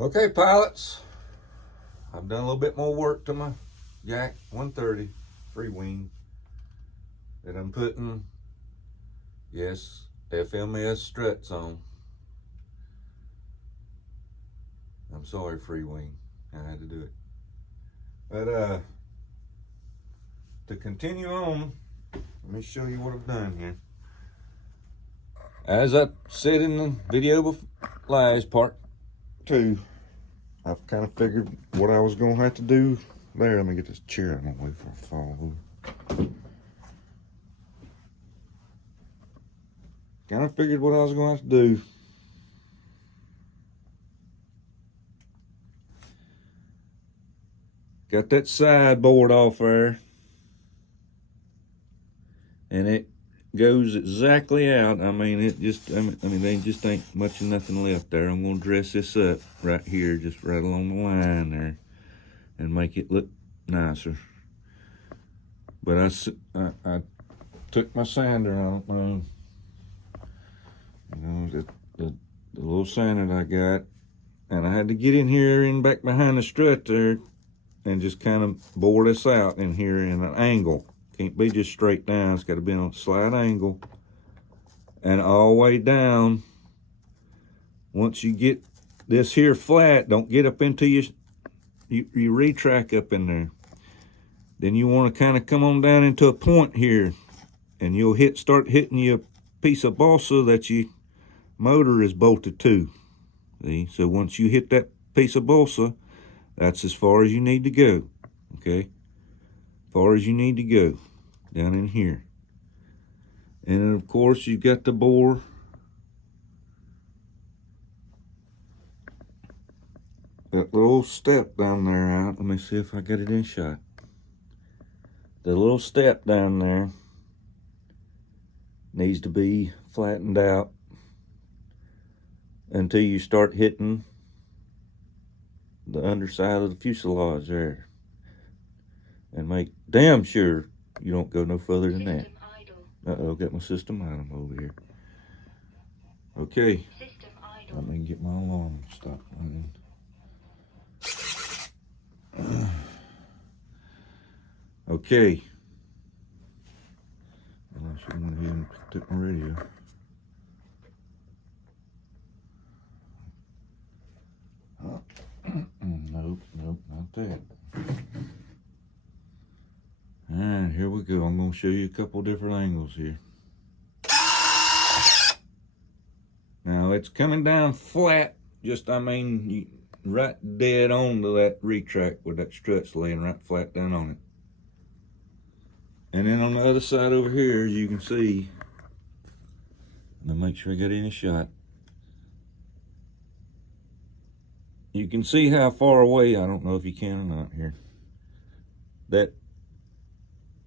Okay, pilots, I've done a little bit more work to my Yak-130 Freewing that I'm putting, yes, FMS struts on. I'm sorry, Freewing, I had to do it. But to continue on, let me show you what I've done here. As I said in the video before, last part 2, I've kind of figured what I was going to have to do there. Let me get this chair out of my way before I fall over. Kind of figured what I was going to have to do. Got that sideboard off there. And it goes exactly out. I mean, there just ain't much of nothing left there. I'm going to dress this up right here, just right along the line there, and make it look nicer. But I took my sander, I don't know, the little sander that I got, and I had to get in here and back behind the strut there and just kind of bore this out in here in an angle. Can't be just straight down. It's got to be on a slight angle. And all the way down. Once you get this here flat, don't get up into your retract up in there. Then you want to kind of come on down into a point here. And you'll start hitting your piece of balsa that your motor is bolted to. See? So once you hit that piece of balsa, that's as far as you need to go. Okay? Far as you need to go down in here. And then of course you got the bore that little step down there out. Let me see if I got it in shot. The little step down there needs to be flattened out until you start hitting the underside of the fuselage there. And make damn sure you don't go no further than that. Uh-oh, got my system item over here. Okay. Let me get my alarm and stop running. Okay. I should have went ahead and picked up my radio. Nope, not that. Alright, here we go. I'm going to show you a couple different angles here. Now, it's coming down flat, right dead onto that retract where that strut's laying right flat down on it. And then on the other side over here, as you can see, let me make sure I got any shot. You can see how far away, I don't know if you can or not here, that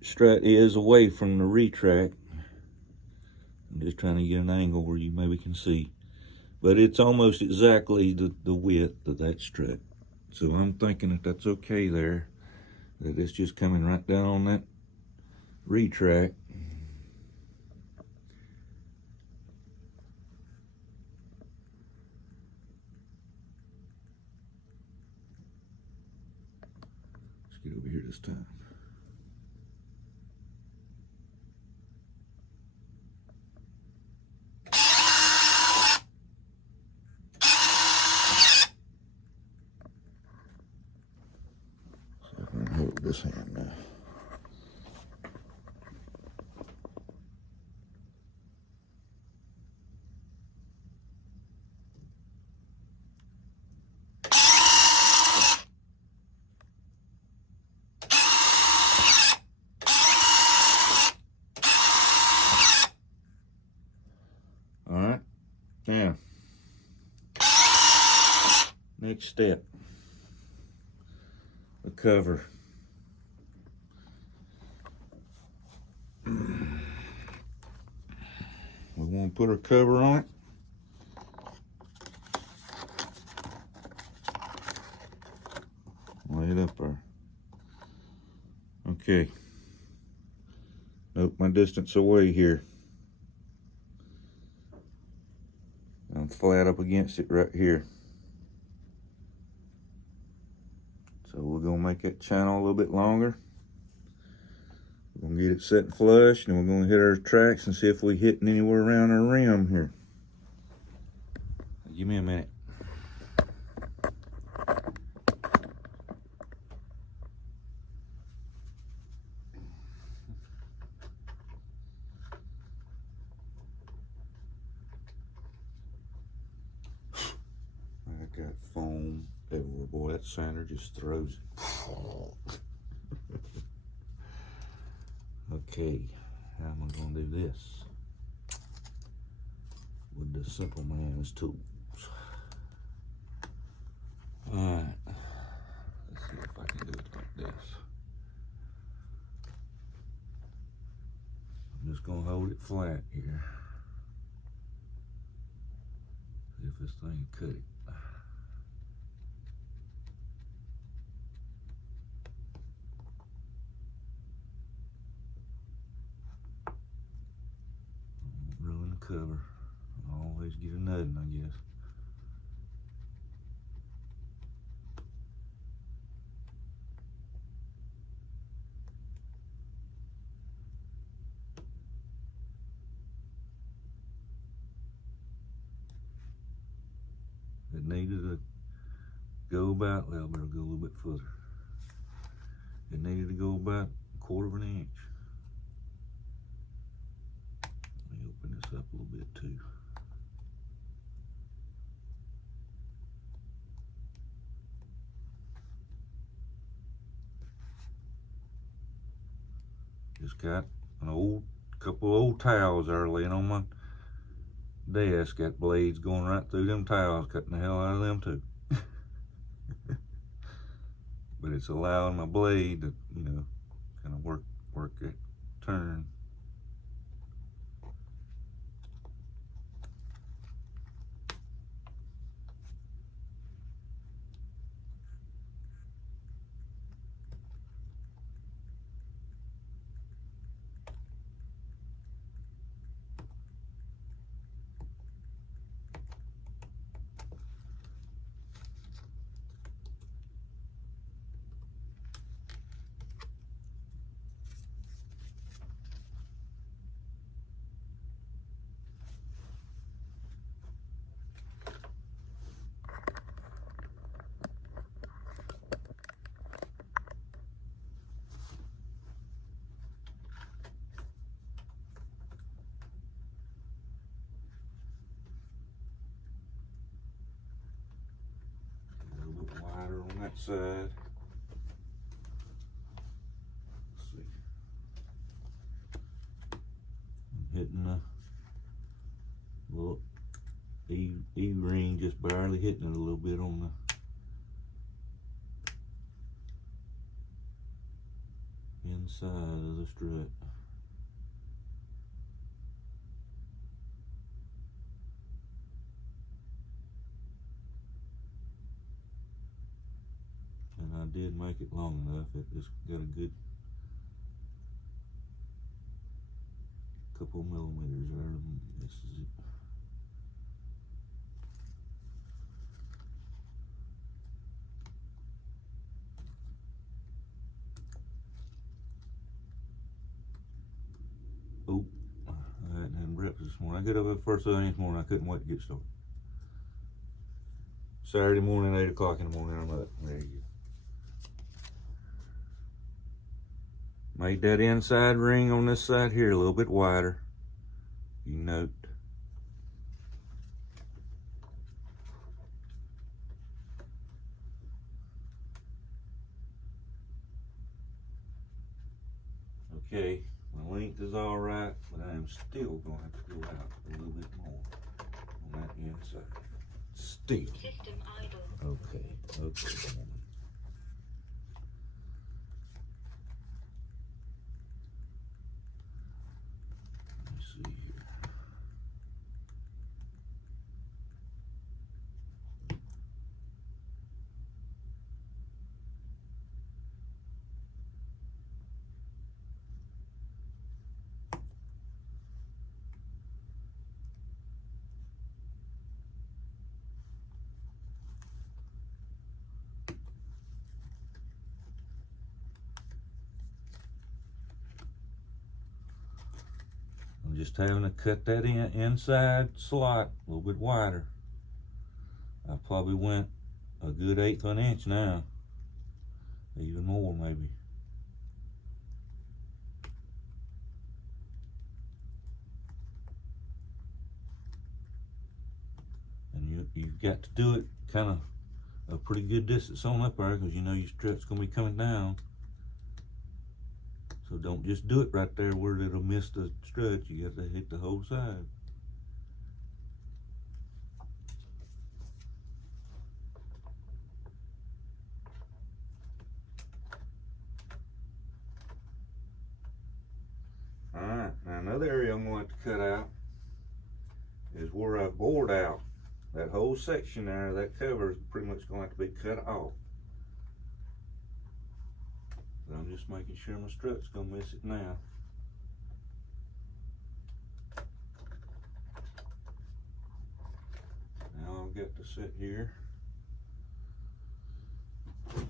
strut is away from the retract. I'm just trying to get an angle where you maybe can see. But it's almost exactly the width of that strut. So I'm thinking that that's okay there. That it's just coming right down on that retract. Let's get over here this time. Hold this hand now. All right, now, next step, the cover. We want to put our cover on it. Lay it up there. Okay. Nope, my distance away here. I'm flat up against it right here. So we're gonna make that channel a little bit longer. We're gonna get it set and flush, and we're gonna hit our tracks and see if we hitting anywhere around our rim here. Give me a minute. I got foam everywhere. Boy, that sander just throws it. Okay, how am I gonna do this? With the simple man's tools. Alright, let's see if I can do it like this. I'm just gonna hold it flat here. See if this thing cut it. Ruin the cover. Always get a nutting, I guess. It needed to go about, well, better go a little bit further. It needed to go about 1/4 of an inch. Let me open this up a little bit too. Just got an couple old towels there laying on my desk. Got blades going right through them towels, cutting the hell out of them too. But it's allowing my blade to, you know, kind of work it, turn. On that side. Let's see. I'm hitting the little E-ring, just barely hitting it a little bit on the inside of the strut. And I did make it long enough. It just got a good couple millimeters there. This is it. Oh, I hadn't had breakfast this morning. I got up at first thing this morning. I couldn't wait to get started. Saturday morning, 8 o'clock in the morning, I'm up. There you go. Made that inside ring on this side here a little bit wider. You note. Okay, my length is all right, but I am still going to have to go out a little bit more on that inside. Still. System idle. Okay, okay. just having to cut that inside slot a little bit wider. I probably went a good 1/8 of an inch now, even more maybe. And you've got to do it kind of a pretty good distance on up there, because you know your strut's gonna be coming down. So don't just do it right there where it'll miss the strut. You got to hit the whole side. Alright, now another area I'm going to have to cut out is where I bored out. That whole section there, that cover is pretty much going to have to be cut off. But I'm just making sure my strut's going to miss it now. Now I've got to sit here. We'll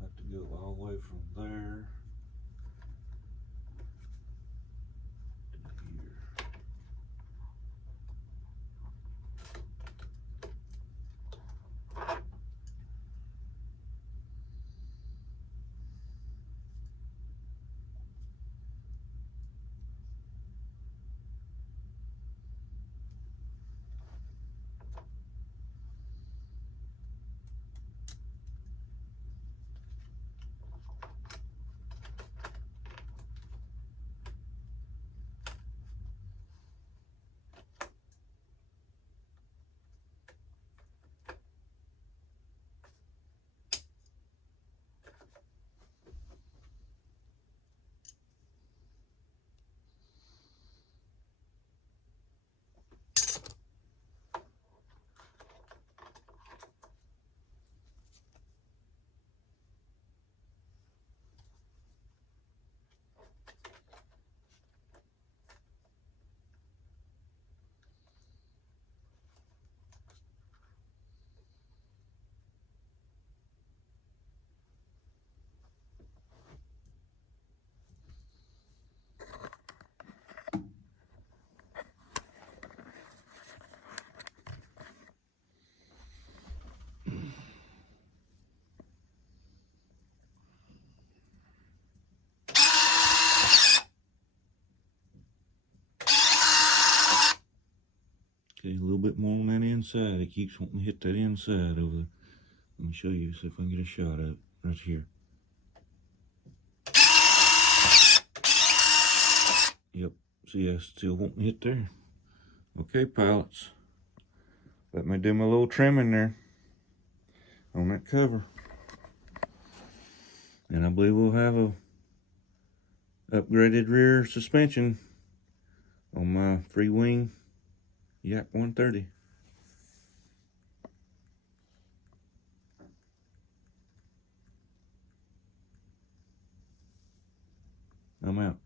have to go all the way from there to here. Okay, a little bit more on that inside. It keeps wanting to hit that inside over there. Let me show you, see if I can get a shot of it right here. Yep, see, I still wanting to hit there. Okay, pilots, let me do my little trimming there on that cover. And I believe we'll have a upgraded rear suspension on my Freewing Yak-130. I'm out.